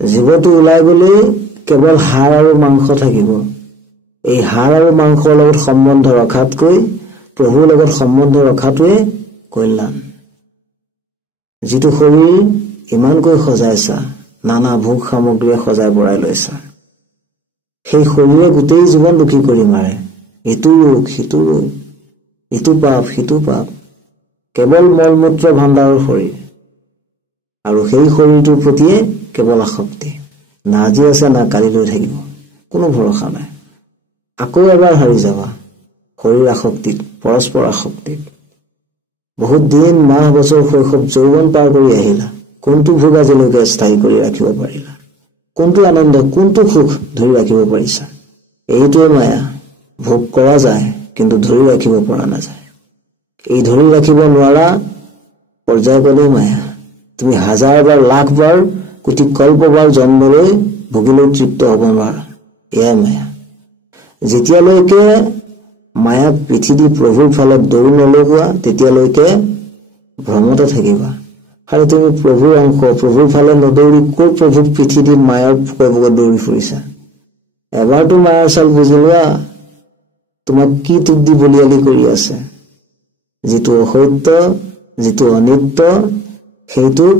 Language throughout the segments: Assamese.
জীৱটো ওলাই গ'লে কেৱল হাড় আৰু মাংস থাকিব। এই হাড় আৰু মাংসৰ লগত সম্বন্ধ ৰখাতকৈ প্ৰভুৰ লগত সম্বন্ধ ৰখাটোৱে কল্যাণ। যিটো শৰীৰ ইমানকৈ সজাইছা, নানা ভোগ সামগ্ৰীয়ে সজাই বৰাই লৈছা, সেই শৰীৰে গোটেই জীৱন দুখী কৰি মাৰে। ইটো ৰোগ সিটো ৰোগ, ইটো পাপ সিটো পাপ, কেৱল মলমূত্ৰ ভাণ্ডাৰৰ শৰীৰ। আৰু সেই শৰীৰটোৰ প্ৰতিয়ে কেৱল আসক্তি। না আজি আছে না কালিলৈ থাকিব, কোনো ভৰসা নাই। আকৌ এবাৰ হাৰি যাবা শৰীৰ আসক্তিত, পৰস্পৰ আসক্তিত। বহুত দিন মাহ বছৰ শৈশৱ যৌৱন পাৰ কৰি আহিলা, কোনটো ভোগ আজিলৈকে স্থায়ী কৰি ৰাখিব পাৰিলা? কোনটো আনন্দ, কোনটো সুখ ধৰি ৰাখিব পাৰিছা? এইটোৱে মায়া। ভোগ কৰা যায় কিন্তু ধৰি ৰাখিব পৰা নাযায়। এই ধৰি ৰাখিব নোৱাৰা পৰ্যায় গলেই মায়া। তুমি হাজাৰ বাৰ, লাখ বাৰ, কোটি কল্পবাৰ জন্ম লৈ ভোগিলৈ তৃপ্ত হ'ব নোৱাৰা, এয়াই মায়া। যেতিয়ালৈকে মায়াক পিঠি দি প্ৰভুৰ ফালে দৌৰ নলগোৱা, তেতিয়ালৈকে ভ্ৰমতে থাকিবা। আৰু তুমি প্ৰভুৰ অংশ, প্ৰভুৰ ফালে নদৌৰি ক'ৰ প্ৰভুক পিঠি দি মায়াৰ পকৰত দৌৰি ফুৰিছা? এবাৰতো মায়াৰ চাল বুজি লোৱা, তোমাক কি তোক দি বলিয়ালি কৰি আছে। যিটো অসত্য, যিটো অনিত্য, সেইটোক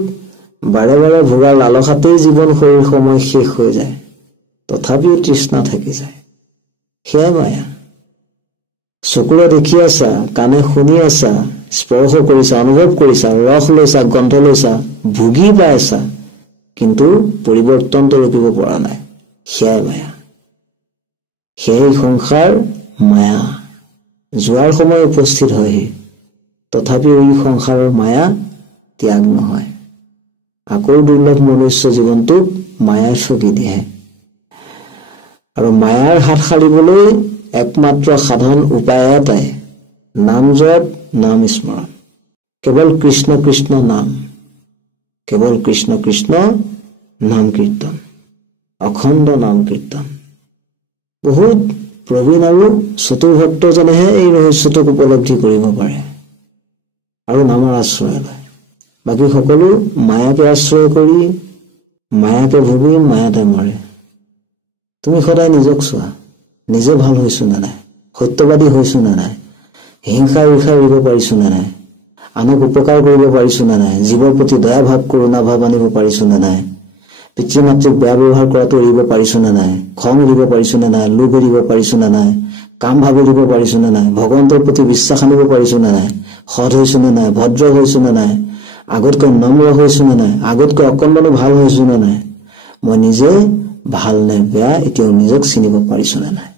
বাৰে বাৰে ভোগাৰ লালসাতেই জীৱন শৰীৰ সময় শেষ হৈ যায়, তথাপিও তৃষ্ণা থাকি যায়। সেয়াই মায়া। চকুৰে দেখি আছা, কাণে শুনি আছা, স্পৰ্শ কৰিছা, অনুভৱ কৰিছা, ৰস লৈছা, গন্ধ লৈছা, ভুগি পাইছা, কিন্তু পৰিৱৰ্তনটো ৰখিব পৰা নাই। সেয়াই মায়া। সেই সংসাৰ মায়া। যোৱাৰ সময় উপস্থিত হয়হি, তথাপিও এই সংসাৰৰ মায়া ত্যাগ নহয়। আকৌ দুৰ্লভ মনুষ্য জীৱনটোক মায়াই ঠগি দিয়ে। আৰু মায়াৰ হাত সাৰিবলৈ একমাত্ৰ সাধন উপায় এটাই, নাম জপ, নাম স্মৰণ। কেৱল কৃষ্ণ কৃষ্ণ নাম, কেৱল কৃষ্ণ কৃষ্ণ নাম কীৰ্তন, অখণ্ড নাম কীৰ্তন। বহুত প্ৰবীণ আৰু চতুৰ ভক্তজনেহে এই ৰহস্যটোক উপলব্ধি কৰিব পাৰে আৰু নামৰ আশ্ৰয় লয়। বাকী সকলো মায়াকে আশ্ৰয় কৰি, মায়াকে ভুগি মায়াতে মৰে। তুমি সদায় নিজক চোৱা, নিজে ভাল হৈছো নে নাই, সত্যবাদী হৈছো নে নাই, হিংসা ঈৰ্ষা এৰিব পাৰিছো নে নাই, আনক উপকাৰ কৰিব পাৰিছো নে নাই, জীৱৰ প্ৰতি দয়া ভাৱ, কৰোণা ভাৱ আনিব পাৰিছো নে নাই, পিতৃ মাতৃক বেয়া ব্যৱহাৰ কৰাটো এৰিব পাৰিছো নে নাই, খং এৰিব পাৰিছো নে নাই, লোভ এৰিব পাৰিছো নে নাই, কাম ভাৱ এৰিব পাৰিছো নে নাই, ভগৱন্তৰ প্ৰতি বিশ্বাস আনিব পাৰিছো নে নাই, সৎ হৈছো নে নাই, ভদ্ৰ হৈছো নে নাই, আগতকৈ নম্ৰ হৈছো নে নাই, আগতকৈ অকণমানো ভাল হৈছো নে নাই, মই নিজে ভাল নে বেয়া এতিয়াও নিজক চিনিব পাৰিছো নে নাই।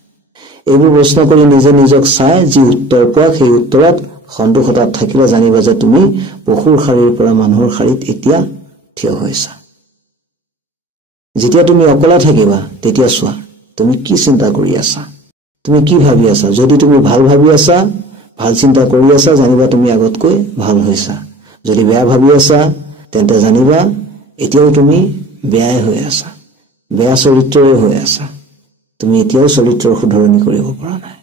এইবোৰ প্ৰশ্ন কৰি নিজে নিজক চাই যি উত্তৰ পোৱা, সেই উত্তৰত সন্তোষতাত থাকিলে জানিবা যে তুমি পশুৰ শাৰীৰ পৰা মানুহৰ শাৰীত এতিয়া থিয় হৈছা। যেতিয়া তুমি অকলে থাকিবা, তেতিয়া চোৱা তুমি কি চিন্তা কৰি আছা, তুমি কি ভাবি আছা। যদি তুমি ভাল ভাবি আছা, ভাল চিন্তা কৰি আছা, জানিবা তুমি আগতকৈ ভাল হৈছা। যদি বেয়া ভাবি আছা, তেন্তে জানিবা এতিয়াও তুমি বেয়াই হৈ আছা, বেয়া চৰিত্ৰৰে হৈ আছা। তুমি এতিয়াও চৰিত্ৰৰ শুধৰণি কৰিব পৰা নাই।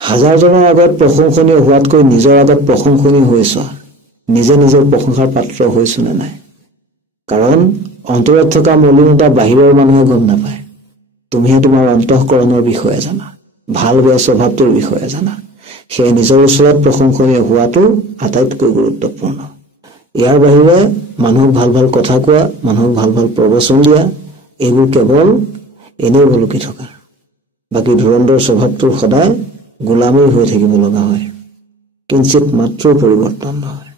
হাজাৰজনৰ আগত প্ৰশংসনীয় হোৱাতকৈ নিজৰ আগত প্ৰশংসনীয় হৈছ, নিজে নিজৰ প্ৰশংসাৰ পাত্ৰ হৈছো নে নাই। কাৰণ অন্তৰত থকা মলিনতা বাহিৰৰ মানুহে গম নাপায়, তুমিহে তোমাৰ অন্তঃকৰণৰ বিষয়ে জানা, ভাল বেয়া স্বভাৱটোৰ বিষয়ে জানা। সেয়ে নিজৰ ওচৰত প্ৰশংসনীয় হোৱাটো আটাইতকৈ গুৰুত্বপূৰ্ণ। ইয়াৰ বাহিৰে মানুহক ভাল ভাল কথা কোৱা, মানুহক ভাল ভাল প্ৰবচন দিয়া, এইবোৰ কেৱল এনেই বলকি থকা। বাকী ধুৰন্ধৰ স্বভাৱটোৰ সদায় গোলামী হৈ থাকিব লগা হয়, কিঞ্চিত মাত্ৰ পৰিৱৰ্তন নহয়।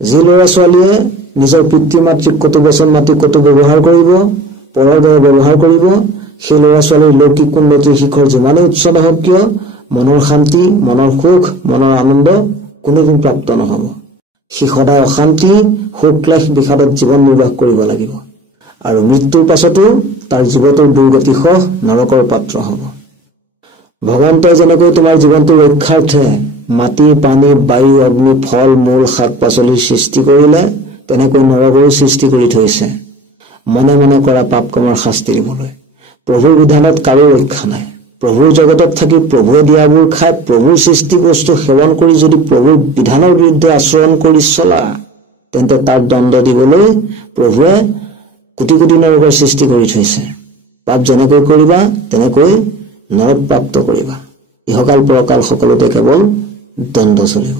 যি ল'ৰা ছোৱালীয়ে নিজৰ পিতৃ মাতৃক কটু বচন মাতি কটু ব্যৱহাৰ কৰিব, পৰৰ দৰে ব্যৱহাৰ কৰিব, সেই ল'ৰা ছোৱালীৰ লৌকিক উন্নতিৰ শিখৰ যিমানেই উচ্চ নহওক কিয়, মনৰ শান্তি, মনৰ সুখ, মনৰ আনন্দ কোনোদিন প্ৰাপ্ত নহব। সি সদায় অশান্তি, শোক ক্লেশ, বিষাদত জীৱন নিৰ্বাহ কৰিব লাগিব। আৰু মৃত্যুৰ পাছতো তাৰ জীৱটোৰ দুৰ্গতি সহ নৰকৰ পাত্ৰ হব। ভগৱন্তই যেনেকৈ তোমাৰ জীৱনটো ৰক্ষাৰ্থে মাটি, পানী, বায়ু, অগ্নি, ফল, মূল, শাক পাচলিৰ সৃষ্টি কৰিলে, তেনেকৈ নৰকৰো সৃষ্টি কৰি থৈছে, মনে মনে কৰা পাপ কৰ্মৰ শাস্তি দিবলৈ। প্ৰভুৰ বিধানত কাৰো ৰক্ষা নাই। প্ৰভুৰ জগতত থাকি প্ৰভুৱে দিয়াবোৰ খাই, প্ৰভুৰ সৃষ্টি বস্তু সেৱন কৰি যদি প্ৰভুৰ বিধানৰ বিৰুদ্ধে আচৰণ কৰি চলা, তেন্তে তাৰ দণ্ড দিবলৈ প্ৰভুৱে কোটি কোটি নৰকৰ সৃষ্টি কৰি থৈছে পাপ যেনেকৈ কৰিবা তেনেকৈ নৰক প্ৰাপ্ত কৰিবা ইহকাল পৰকাল সকলোতে কেৱল দ্বন্দ্ব চলিব